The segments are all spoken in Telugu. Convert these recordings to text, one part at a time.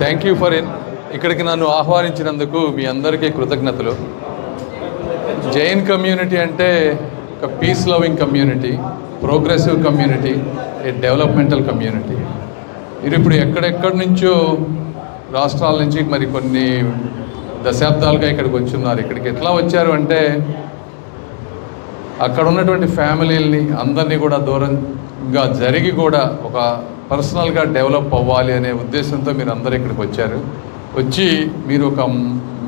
థ్యాంక్ యూ ఫర్ ఇక్కడికి నన్ను ఆహ్వానించినందుకు మీ అందరికీ కృతజ్ఞతలు. జైన్ కమ్యూనిటీ అంటే ఒక peace loving community, progressive community, a developmental community. ఇది ఇప్పుడు ఎక్కడెక్కడి నుంచో రాష్ట్రాల నుంచి మరి కొన్ని దశాబ్దాలుగా ఇక్కడికి వచ్చున్నారు. ఇక్కడికి ఎట్లా వచ్చారు అంటే అక్కడ ఉన్నటువంటి ఫ్యామిలీలని అందరినీ కూడా దూరంగా జరిగి కూడా ఒక పర్సనల్గా డెవలప్ అవ్వాలి అనే ఉద్దేశంతో మీరు అందరూ ఇక్కడికి వచ్చారు. వచ్చి మీరు ఒక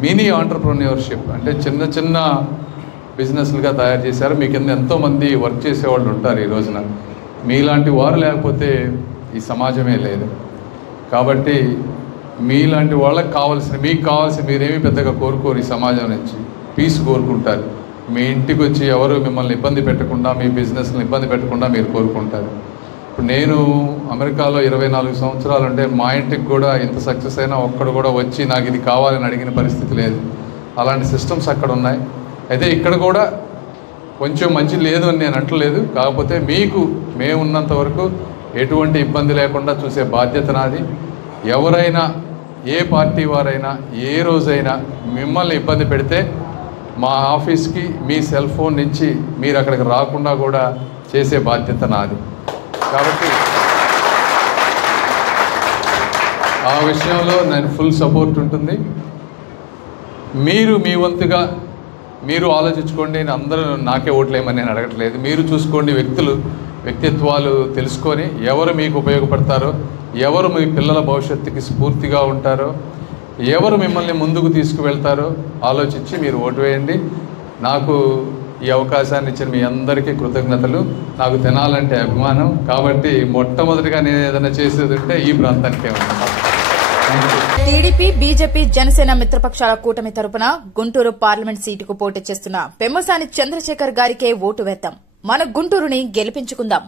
మినీ ఆంటర్ప్రెన్యూర్షిప్ అంటే చిన్న చిన్న బిజినెస్లుగా తయారు చేశారు. మీ కింద ఎంతోమంది వర్క్ చేసేవాళ్ళు ఉంటారు ఈ రోజున. మీలాంటి వారు లేకపోతే ఈ సమాజమే లేదు. కాబట్టి మీలాంటి వాళ్ళకి మీకు కావాల్సిన మీరేమీ పెద్దగా కోరుకోరు. ఈ సమాజం నుంచి పీస్ కోరుకుంటారు. మీ ఇంటికి వచ్చి ఎవరు మిమ్మల్ని ఇబ్బంది పెట్టకుండా, మీ బిజినెస్ని ఇబ్బంది పెట్టకుండా మీరు కోరుకుంటారు. ఇప్పుడు నేను అమెరికాలో 24 సంవత్సరాలు ఉంటే మా ఇంటికి కూడా ఇంత సక్సెస్ అయినా ఒక్కడు కూడా వచ్చి నాకు ఇది కావాలని అడిగిన పరిస్థితి లేదు. అలాంటి సిస్టమ్స్ అక్కడ ఉన్నాయి. అయితే ఇక్కడ కూడా కొంచెం మంచి లేదు అని నేను అంటలేదు. కాకపోతే మీకు మేము ఉన్నంత వరకు ఎటువంటి ఇబ్బంది లేకుండా చూసే బాధ్యత నాది. ఎవరైనా ఏ పార్టీ వారైనా ఏ రోజైనా మిమ్మల్ని ఇబ్బంది పెడితే మా ఆఫీస్కి మీ సెల్ ఫోన్ నుంచి మీరు అక్కడికి రాకుండా కూడా చేసే బాధ్యత నాది. కాబట్టి ఆ విషయంలో నేను ఫుల్ సపోర్ట్ ఉంటుంది. మీరు మీ వంతుగా మీరు ఆలోచించుకోండి. నేను అందరూ నాకే ఓట్లేమని నేను అడగట్లేదు. మీరు చూసుకోండి, వ్యక్తిత్వాలు తెలుసుకొని ఎవరు మీకు ఉపయోగపడతారో, ఎవరు మీ పిల్లల భవిష్యత్తుకి స్ఫూర్తిగా ఉంటారో, ఎవరు మిమ్మల్ని ముందుకు తీసుకువెళ్తారో ఆలోచించి మీరు ఓటు వేయండి. నాకు ఈ అవకాశాన్ని ఇచ్చిన మీ అందరికీ కృతజ్ఞతలు. నాకు తినాలంటే అభిమానం. కాబట్టి మొట్టమొదటిగా నేను ఏదైనా చేసేది ఉంటే ఈ ప్రాంతానికే ఉంటాను. టీడీపీ, బీజేపీ, జనసేన మిత్రపక్షాల కూటమి తరపున గుంటూరు పార్లమెంట్ సీటుకు పోటీ చేస్తున్న పెమ్మసాని చంద్రశేఖర్ గారికే ఓటు వేద్దాం. మన గుంటూరుని గెలిపించుకుందాం.